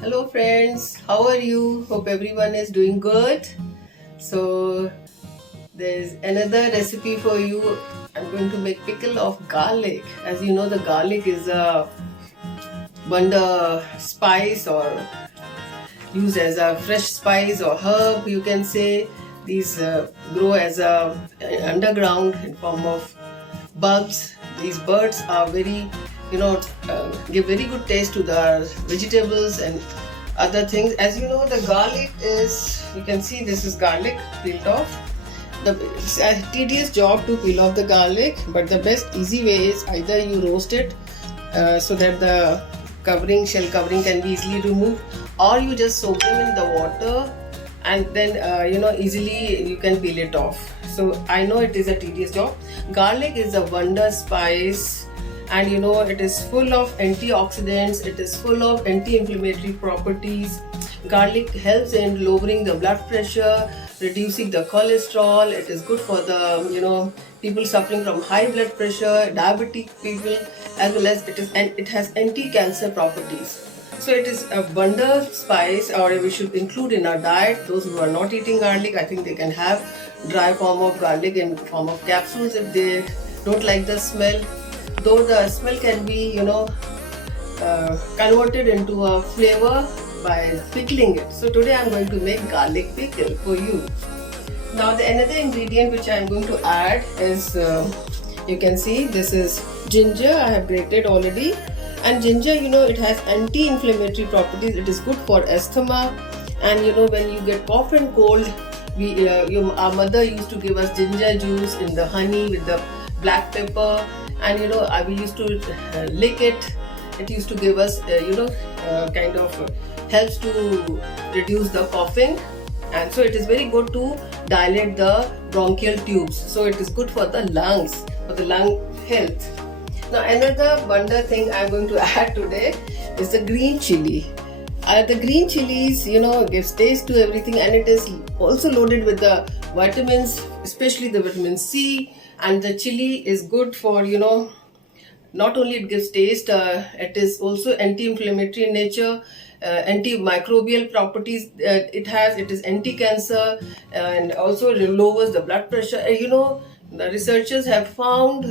Hello friends, how are you? Hope everyone is doing good. So there's another recipe for you. I'm going to make pickle of garlic. As you know, the garlic is a wonder spice or used as a fresh spice or herb, you can say. These grow as a underground in form of bugs. These birds are very, give very good taste to the vegetables and other things. As you know, the garlic is, you can see this is garlic peeled off. It's a tedious job to peel off the garlic, but the best easy way is either you roast it so that the shell covering can be easily removed, or you just soak them in the water and then easily you can peel it off. So I know it is a tedious job. Garlic is a wonder spice, and it is full of antioxidants, it is full of anti-inflammatory properties. Garlic helps in lowering the blood pressure, reducing the cholesterol. It is good for the people suffering from high blood pressure, diabetic people, as well as it has anti-cancer properties. So it is a wonder spice, or we should include in our diet. Those who are not eating garlic, I think they can have dry form of garlic in form of capsules if they don't like the smell. Though the smell can be, converted into a flavor by pickling it. So today I'm going to make garlic pickle for you. Now the another ingredient which I'm going to add is, you can see this is ginger. I have grated already. And ginger, it has anti-inflammatory properties. It is good for asthma, and when you get cough and cold, our mother used to give us ginger juice in the honey with the black pepper, and we used to lick it. It used to give us kind of helps to reduce the coughing, and so it is very good to dilate the bronchial tubes. So it is good for the lungs, for the lung health. Now another wonder thing I'm going to add today is the green chili. The green chilies, gives taste to everything, and it is also loaded with the vitamins, especially the vitamin C. And the chili is good for, not only it gives taste, it is also anti-inflammatory in nature, antimicrobial properties. It is anti-cancer, and also lowers the blood pressure. The scientists have found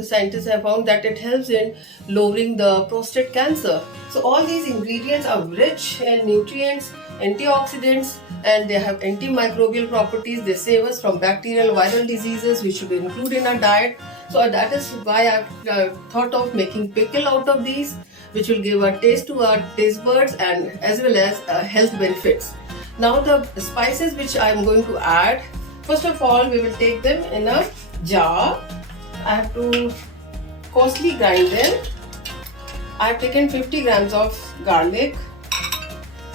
that it helps in lowering the prostate cancer. So all these ingredients are rich in nutrients, antioxidants, and they have antimicrobial properties. They save us from bacterial viral diseases, we should include in our diet. So that is why I've thought of making pickle out of these, which will give a taste to our taste buds and as well as health benefits. Now the spices which I am going to add, first of all we will take them in a jar. I have to coarsely grind them. I have taken 50 grams of garlic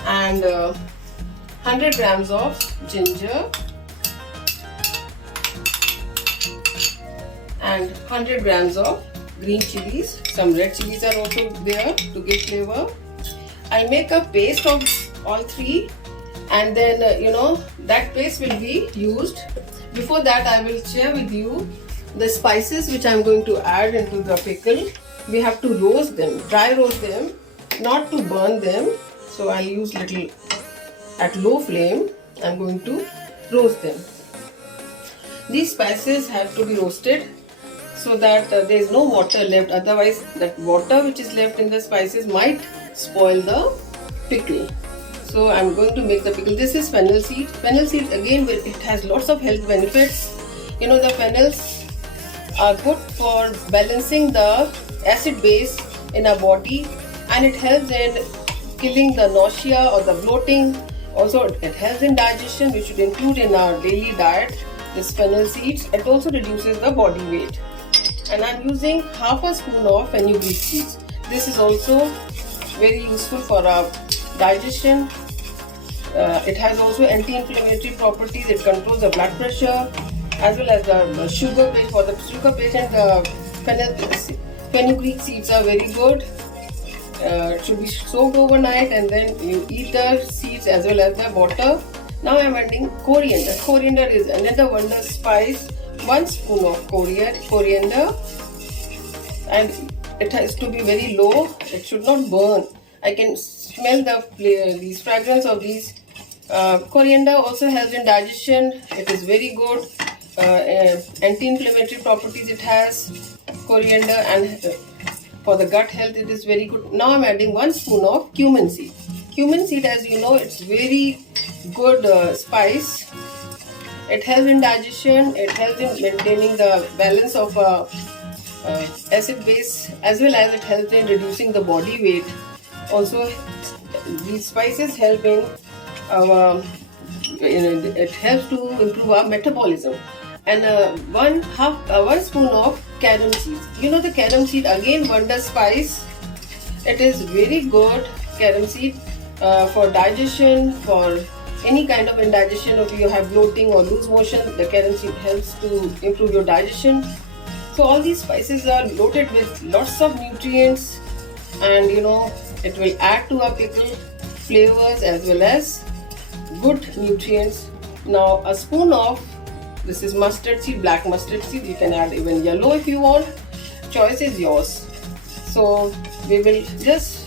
and 100 grams of ginger and 100 grams of green chilies. Some red chilies are also there to give flavor. I'll make a paste of all three, and then that paste will be used. Before that, I will share with you the spices which I am going to add into the pickle. We have to roast them, dry roast them, not to burn them. So I'll use little at low flame. I'm going to roast them. These spices have to be roasted so that there is no water left. Otherwise, that water which is left in the spices might spoil the pickle. So I'm going to make the pickle. This is fennel seed. Fennel seed, again, it has lots of health benefits. The fennels are good for balancing the acid base in our body, and it helps in killing the nausea or the bloating. Also, it helps in digestion. We should include in our daily diet this fennel seeds. It also reduces the body weight. And I'm using half a spoon of fenugreek seeds. This is also very useful for our digestion. It has also anti-inflammatory properties. It controls the blood pressure as well as the sugar patient. For the sugar patient, fenugreek seeds are very good. It should be soaked overnight, and then you eat the seeds as well as the water. Now I'm adding coriander. Coriander is another wonder spice. 1 spoon of coriander, and it has to be very low. It should not burn. I can smell these fragrance of these. Coriander also helps in digestion. It is very good. Anti-inflammatory properties it has. Coriander, and for the gut health it is very good. Now I'm adding 1 spoon of cumin seed. Cumin seed, as you know, it's very good spice. It helps in digestion. It helps in maintaining the balance of acid base, as well as it helps in reducing the body weight. Also, these spices help in our, it helps to improve our metabolism. And 1 spoon of carom seeds. You know, the carom seed, again, wonder spice. It is very good, carom seed, for digestion, for any kind of indigestion. If you have bloating or loose motion, the carom seed helps to improve your digestion. So all these spices are loaded with lots of nutrients, and you know, it will add to our pickle flavors as well as good nutrients. Now a spoon of, this is mustard seed, black mustard seed. You can add even yellow if you want. Choice is yours. So we will just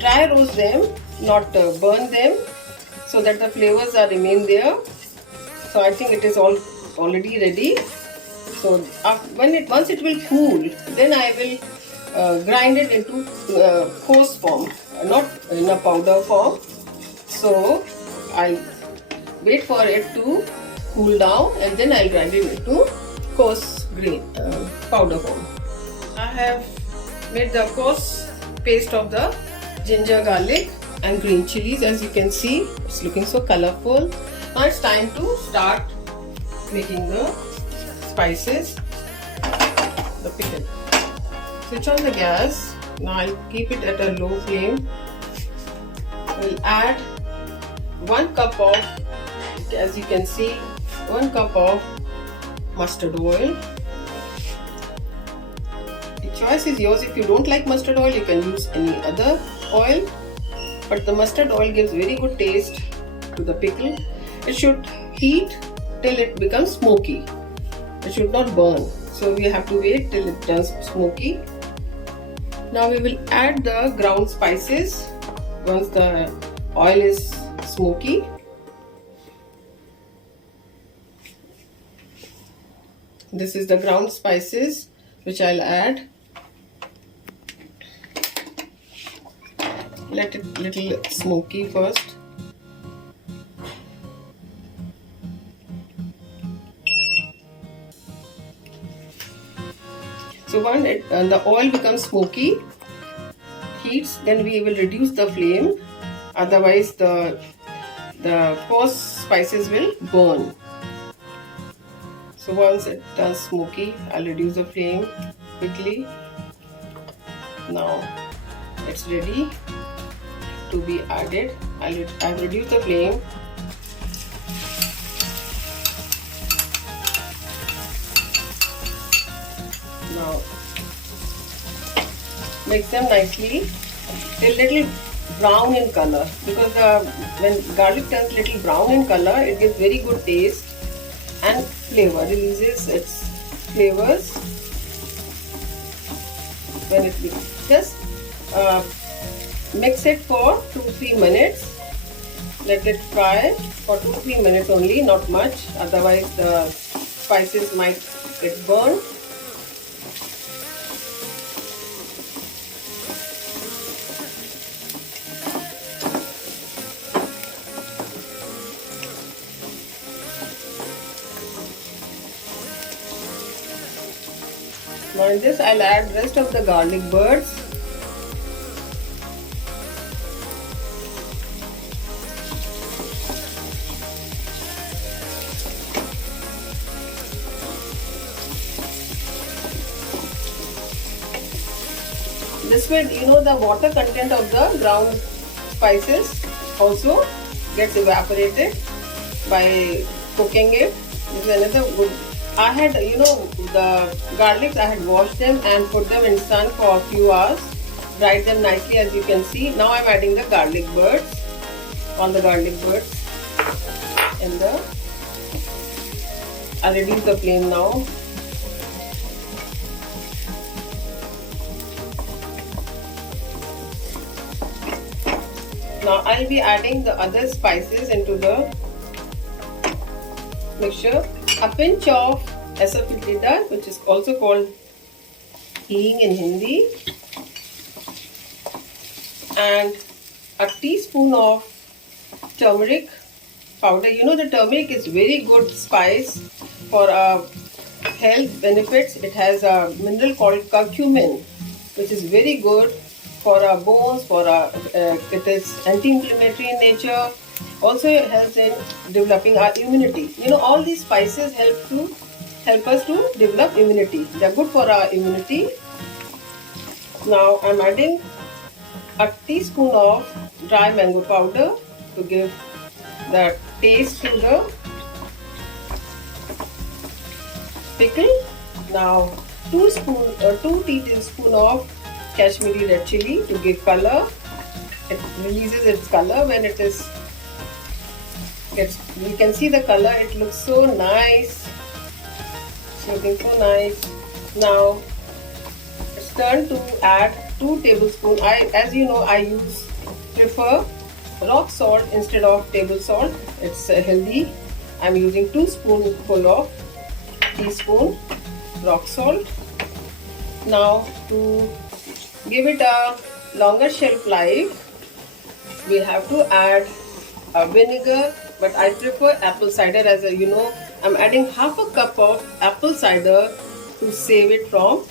dry roast them, not burn them, so that the flavors are remain there. So I think it is all already ready. So once it will cool, then I will grind it into coarse form, not in a powder form. So I wait for it to cool down, and then I'll grind it into coarse grain powder form. I have made the coarse paste of the ginger, garlic and green chilies. As you can see, it's looking so colorful. Now it's time to start making the spices, the pickle. Switch on the gas. Now I'll keep it at a low flame. We'll add 1 cup of, as you can see, 1 cup of mustard oil. The choice is yours. If you don't like mustard oil, you can use any other oil, but the mustard oil gives very good taste to the pickle. It should heat till it becomes smoky. It should not burn. So we have to wait till it turns smoky. Now we will add the ground spices once the oil is smoky. This is the ground spices which I'll add. Let it little smoky first. So when the oil becomes smoky, heats, then we will reduce the flame. Otherwise, the coarse spices will burn. So once it turns smoky, I'll reduce the flame quickly. Now it's ready to be added. I've reduced the flame. Now mix them nicely till little brown in color, because when garlic turns little brown in color, it gives very good taste and flavor, releases its flavors. When it just mix it for 2-3 minutes. Let it fry for 2-3 minutes only, not much, otherwise the spices might get burned. Now in this I'll add rest of the garlic buds. This way, you know, the water content of the ground spices also gets evaporated by cooking it. This is another good. I had, you know, the garlics, I had washed them and put them in sun for a few hours, dried them nicely, as you can see. Now I'm adding the garlic buds, all the garlic buds in the, I'll reduce the flame now. Now I'll be adding the other spices into the mixture. A pinch of asafoetida, which is also called hing in Hindi, and a teaspoon of turmeric powder. You know the turmeric is very good spice for health benefits. It has a mineral called curcumin, which is very good for our bones, for our, it is anti-inflammatory in nature. Also it helps in developing our immunity. You know, all these spices help us to develop immunity. They are good for our immunity. Now I'm adding a teaspoon of dry mango powder to give the taste to the pickle. Now 2 tablespoons of Kashmiri red chili to give color. It releases its color when it is you can see the color. It looks so nice. It's looking so nice. Now it's turn to add 2 tablespoons. As you know, I prefer rock salt instead of table salt. It's healthy. I'm using 2 spoonful of teaspoon rock salt. Now to give it a longer shelf life, we have to add a vinegar, but I prefer apple cider. As you know, I'm adding half a cup of apple cider to save it for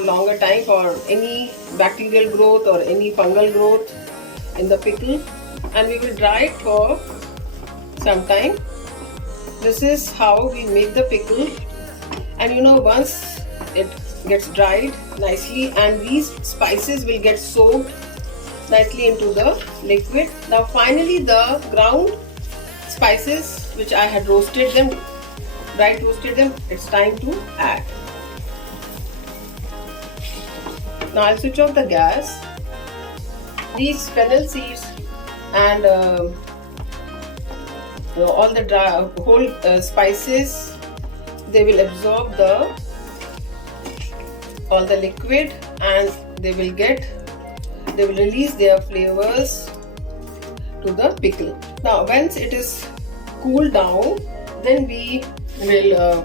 longer time, for any bacterial growth or any fungal growth in the pickle, and we will dry it for some time. This is how we make the pickle, and you know, once it gets dried nicely and these spices will get soaked nicely into the liquid. Now finally the ground spices which I had roasted them, it's time to add. Now I'll switch off the gas. These fennel seeds and all the whole spices, they will absorb all the liquid, and they will release their flavors to the pickle. Now once it is cooled down, then we will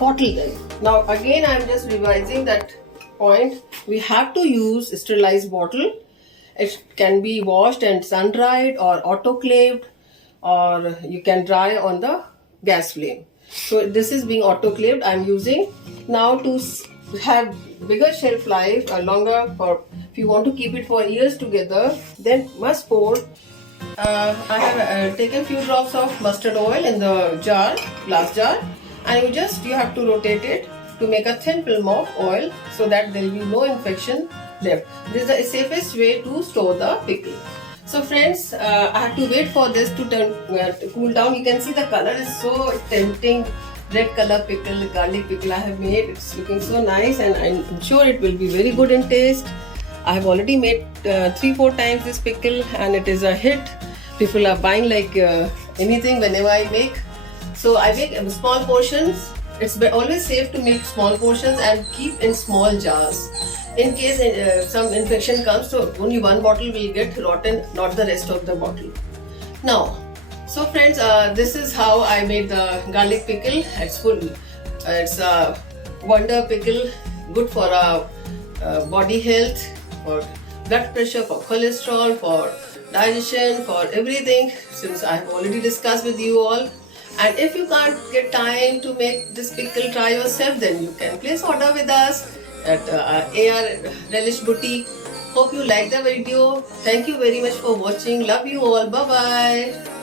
bottle them. Now again, I'm just revising that point. We have to use sterilized bottle. It can be washed and sun dried or autoclaved, or you can dry on the gas flame. So this is being autoclaved. I'm using now to have bigger shelf life, longer, for if you want to keep it for years together, then must pour. I have taken few drops of mustard oil in the jar, glass jar, and you have to rotate it to make a thin film of oil so that there will be no infection left. This is the safest way to store the pickle. So friends, I have to wait for this to cool down. You can see the color is so tempting. Red color pickle, garlic pickle I have made. It's looking so nice, and I'm sure it will be very good in taste. I have already made 3-4 times this pickle, and it is a hit. People are buying like anything whenever I make. So I make small portions. It's always safe to make small portions and keep in small jars. In case some infection comes, so only one bottle will get rotten, not the rest of the bottle. Now, so friends, this is how I made the garlic pickle. It's a wonder pickle, good for our body health, for blood pressure, for cholesterol, for digestion, for everything, since I have already discussed with you all. And if you can't get time to make this pickle try yourself, then you can place order with us at AR Relish Boutique. Hope you like the video. Thank you very much for watching. Love you all. Bye bye.